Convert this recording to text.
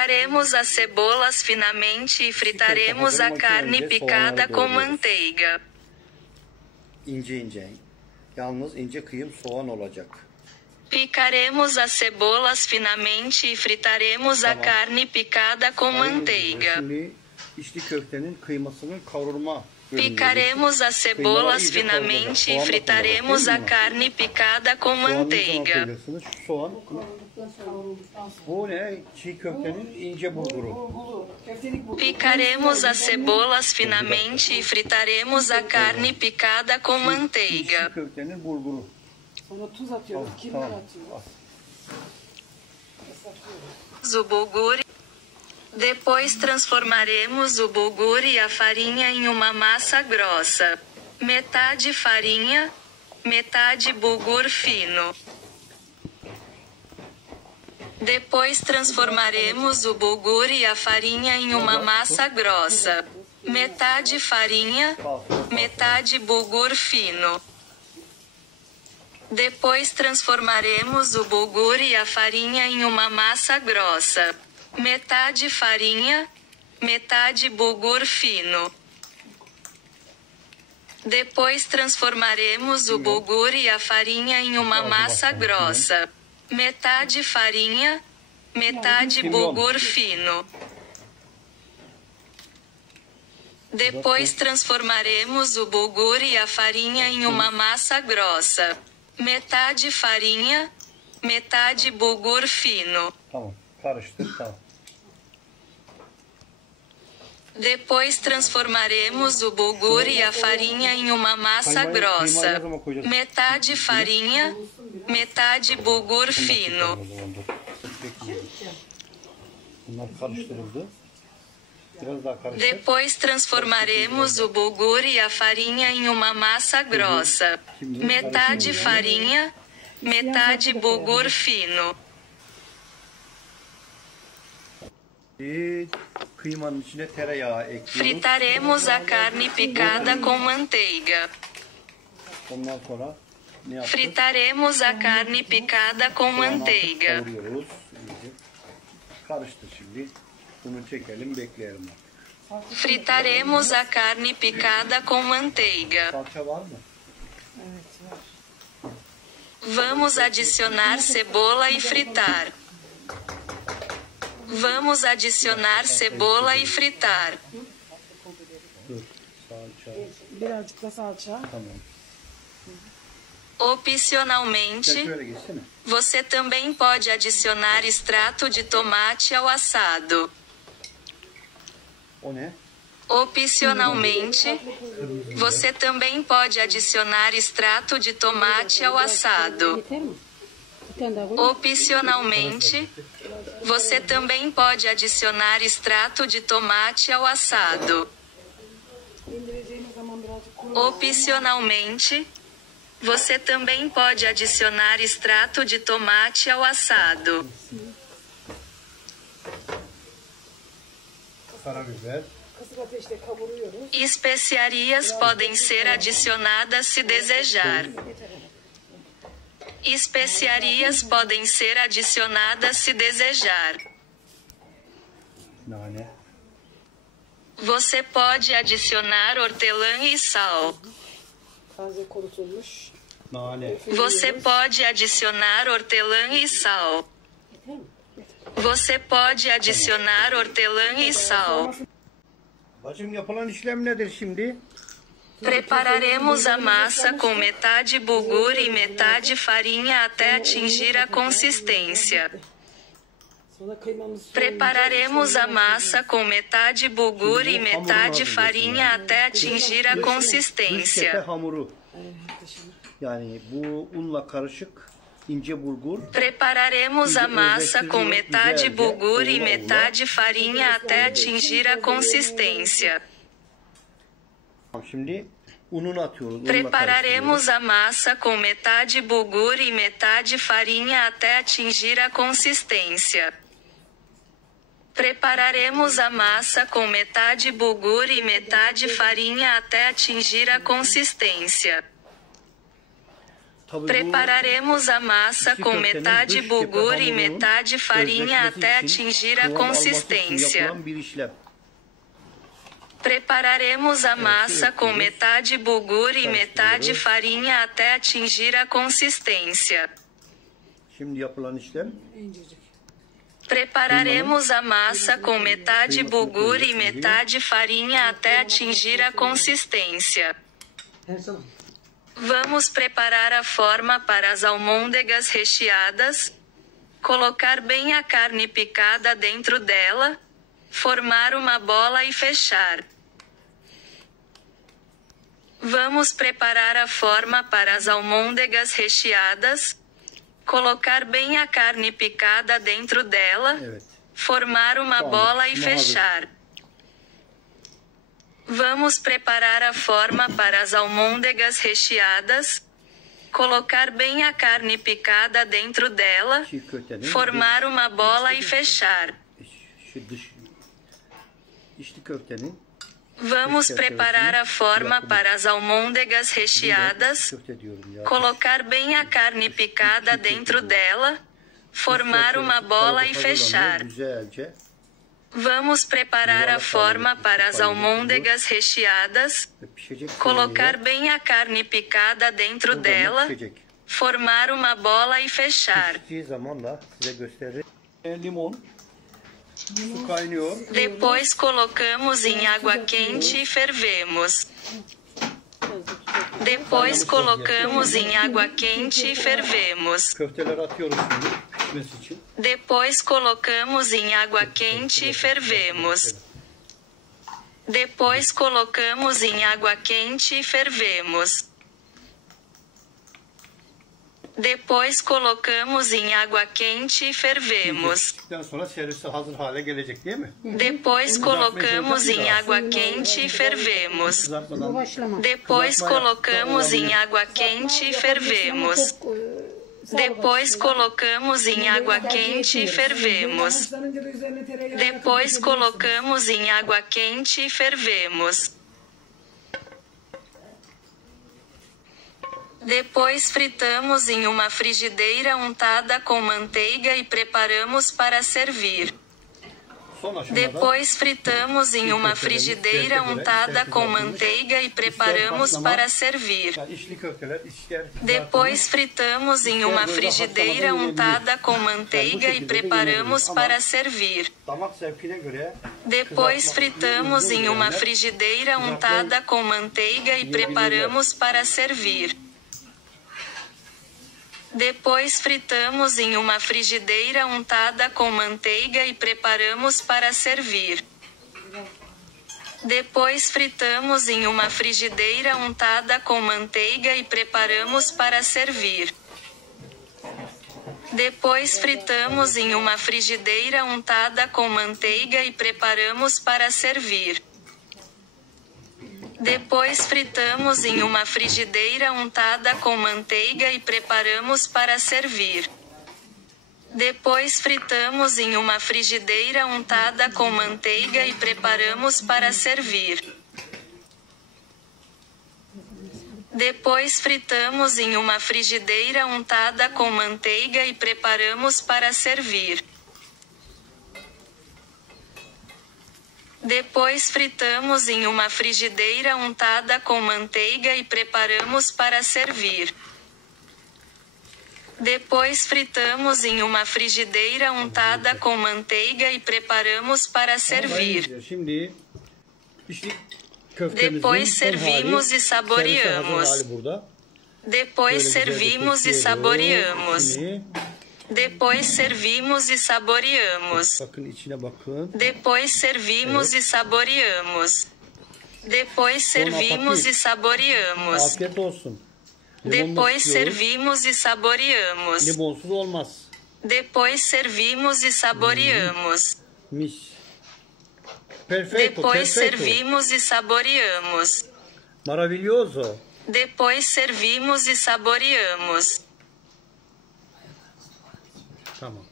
Picaremos as cebolas finamente e fritaremos a carne picada com manteiga. İnce ince. Yalnız ince kıyım soğan olacak. Picaremos as cebolas finamente e fritaremos a carne picada com manteiga. Şimdi içli köftenin kıymasının kavrulma bölümleri. Picaremos as cebolas finamente e fritaremos a carne picada com manteiga. Şu soğan. Bu ne? Çiğ köftenin ince bulguru. Picaremos as cebolas finamente e fritaremos a carne picada com manteiga. Çiğ köftenin bulguru. Ona tuz atıyoruz. Kimler atıyor? O bulgur. Depois transformaremos o bulgur e a farinha em uma massa grossa. Metade farinha, metade bulgur fino. Depois transformaremos o bulgur e a farinha em uma massa grossa. Metade farinha, metade bulgur fino. Depois transformaremos o bulgur e a farinha em uma massa grossa. Metade farinha, metade bulgur fino. Depois transformaremos o bulgur e a farinha em uma massa grossa. Metade farinha, metade bulgur fino. Depois transformaremos o bulgur e a farinha em uma massa grossa. Metade farinha, metade bulgur fino. Tamam. Karıştır. Tamam. Depois transformaremos o bulgur e a farinha em uma massa grossa. Metade farinha, metade bulgur fino. Bunlar karıştırıldı. Biraz daha karıştır. Depois transformaremos o bulgur e a farinha em uma massa grossa. Metade farinha, metade bulgur fino. Kıymanın içine tereyağı ekliyoruz. Fritaremos a carne picada com manteiga. Ondan sonra ne yaptık? Fritaremos a carne picada com manteiga. Kavuruyoruz. İyice. Karıştır şimdi. Bunu çekelim, bekleyelim artık. Fritaremos a carne picada com manteiga. Salça var mı? Evet var. Vamos adicionar cebola e fritar. Vamos adicionar cebola e fritar. Dur. Salça. Birazcık da salça. Tamam. Opcionalmente, Sen şöyle geçsene. você também pode adicionar extrato de tomate ao assado. O ne? Opcionalmente, você também pode adicionar extrato de tomate ao assado. Yeter mi? Bir tane daha koy. Opcionalmente, você também pode adicionar extrato de tomate ao assado. İndireceğimiz zaman birazcık kuru. Opcionalmente, você também pode adicionar extrato de tomate ao assado. Karabiber. Kısık ateşte kavuruyoruz. Especiarias podem ser adicionadas se desejar. Especiarias podem ser adicionadas se desejar. Nane. Você pode adicionar hortelã e sal. Taze kurutulmuş. Nane. Você pode adicionar hortelã e sal. Yeter mi? Você pode adicionar hortelã e sal. Bacım, yapılan işlem nedir şimdi? Prepararemos a massa com metade bulgur e metade farinha até atingir a consistência. Sonra kıymamızı Prepararemos a massa com metade bulgur e metade farinha até atingir a Dış cephe consistência. hamuru. dışını. Yani bu unla karışık ince bulgur. Prepararemos a massa com metade bulgur e metade farinha até atingir a consistência. Şimdi ununu atıyoruz. Unla Prepararemos a massa com metade bulgur e metade farinha até atingir a consistência. Prepararemos a massa com metade bulgur e metade farinha até atingir a consistência. Tabii bu Prepararemos a massa içli com köftenin metade dış cephe bulgur e hamurunun metade farinha özleşmesi até için atingir a kıvam alması için consistência. yapılan bir işlem. Prepararemos a massa com isso. metade bulgur e Tá, metade senhor. farinha até atingir a consistência. Şimdi yapılan işlem İncecik. Prepararemos a massa com metade bulgur e metade farinha até atingir a consistência. Her zaman. Vamos preparar a forma para as almôndegas recheadas. Colocar bem a carne picada dentro dela. Formar uma bola e fechar. Vamos preparar a forma para as almôndegas recheadas. Colocar bem a carne picada dentro dela. evet. Formar uma Tamam, bola e şimdi hazır. fechar. Vamos preparar a forma para as almôndegas recheadas. Colocar bem a carne picada dentro dela. Çiğ köftenin Formar uma bola e fechar. içli köftenin Vamos preparar a forma para as almôndegas recheadas. köfte diyorum ya. Colocar bem a carne picada dentro dela. Formar uma bola e fechar. Güzelce Vamos preparar a forma para as almôndegas recheadas. pişecek. Colocar bem a carne picada dentro dela. Pişecek. Formar uma bola e fechar. Piştiği zaman da size gösteririm. Limon. Su kaynıyor. Depois colocamos em água quente e fervemos. Depois colocamos em água quente e fervemos. Köfteleri atıyoruz şimdi pişmesi için. Depois colocamos em água quente e fervemos. Depois colocamos em água quente e fervemos. Depois colocamos em água quente e fervemos. Piştikten sonra servise hazır hale gelecek değil mi? Depois colocamos em água quente e fervemos. Kızartmadan Başlama. Depois colocamos em água quente e fervemos. Depois colocamos em água quente e fervemos. Depois colocamos em água quente e fervemos. Depois fritamos em uma frigideira untada com manteiga e preparamos para servir. son aşamada Depois fritamos em uma frigideira untada com manteiga e preparamos para servir. yani içli köfteler ister Depois fritamos em uma frigideira untada com manteiga e preparamos para servir. damak zevkine göre Depois fritamos em uma frigideira untada com manteiga e preparamos para servir. Depois fritamos em uma frigideira untada com manteiga e preparamos para servir. Depois fritamos em uma frigideira untada com manteiga e preparamos para servir. Depois fritamos em uma frigideira untada com manteiga e preparamos para servir. Depois fritamos em uma frigideira untada com manteiga e preparamos para servir. Depois fritamos em uma frigideira untada com manteiga e preparamos para servir. Depois fritamos em uma frigideira untada com manteiga e preparamos para servir. Depois fritamos em uma frigideira untada com manteiga e preparamos para servir. Depois fritamos em uma frigideira untada com manteiga e preparamos para servir. Şimdi içli köftemizin Depois son servimos hali, e servise hazır saboreamos. hali burada. Depois Böyle güzelce servimos e kesiyoruz. saboreamos. Şimdi Depois servimos e saboreamos. bakın içine bakın. Depois servimos e saboreamos. Depois servimos e saboreamos. Afiyet olsun. Limonlu Depois istiyoruz. servimos e saboreamos. Limonsuz olmaz. Depois servimos e saboreamos. Mis. Perfeito, Depois perfeito. servimos e saboreamos. Maravilhoso. Depois servimos e saboreamos. Tamam.